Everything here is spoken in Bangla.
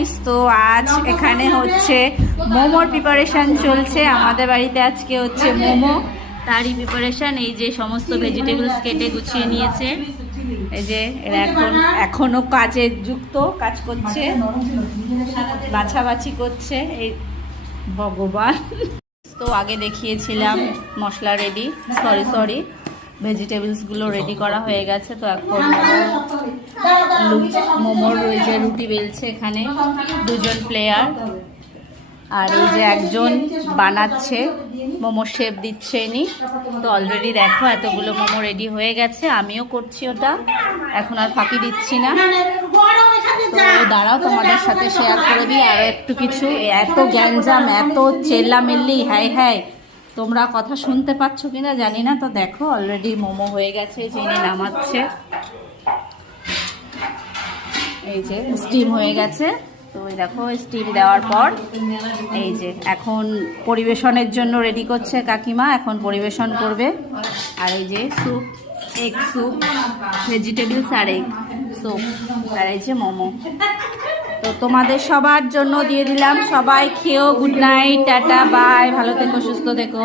গাইস, তো আজ এখানে হচ্ছে মোমোর প্রিপারেশন চলছে। আমাদের বাড়িতে আজকে হচ্ছে মোমো, তারই প্রিপারেশন। এই যে সমস্ত ভেজিটেবলস কেটে গুছিয়ে নিয়েছে। এই যে এরা এখনো কাজে যুক্ত, কাজ করছে, বাছাবাছি করছে। এই ভগবান, তো আগে দেখিয়েছিলাম মশলা রেডি, সরি ভেজিটেবলসগুলো রেডি করা হয়ে গেছে। তো এখন মোমোর যে রুটি বেলছে, এখানে দুজন প্লেয়ার, আর এই যে একজন বানাচ্ছে, মোমো শেপ দিচ্ছে ইনি। তো অলরেডি দেখো এতগুলো মোমো রেডি হয়ে গেছে, আমিও করছি ওটা, এখন আর ফাঁকি দিচ্ছি না। তো দাঁড়াও তোমাদের সাথে শেয়ার করে দিই আরও একটু কিছু। এত গ্যাঞ্জাম, এত চেল্লামেল্লি, হ্যাঁ তোমরা কথা শুনতে পাচ্ছ কিনা জানি না। তো দেখো অলরেডি মোমো হয়ে গেছে, যিনি নামাচ্ছে, এই যে স্টিম হয়ে গেছে। তো দেখো স্টিম দেওয়ার পর এই যে এখন পরিবেশনের জন্য রেডি করছে কাকিমা, এখন পরিবেশন করবে। আর এই যে স্যুপ, এগ স্যুপ, ভেজিটেবলস আর এগ স্যুপ, আর এই যে মোমো। তো তোমাদের সবার জন্য দিয়ে দিলাম, সবাই খেয়েও। গুড নাইট, টাটা, বাই, ভালো থেকো, সুস্থ থেকো।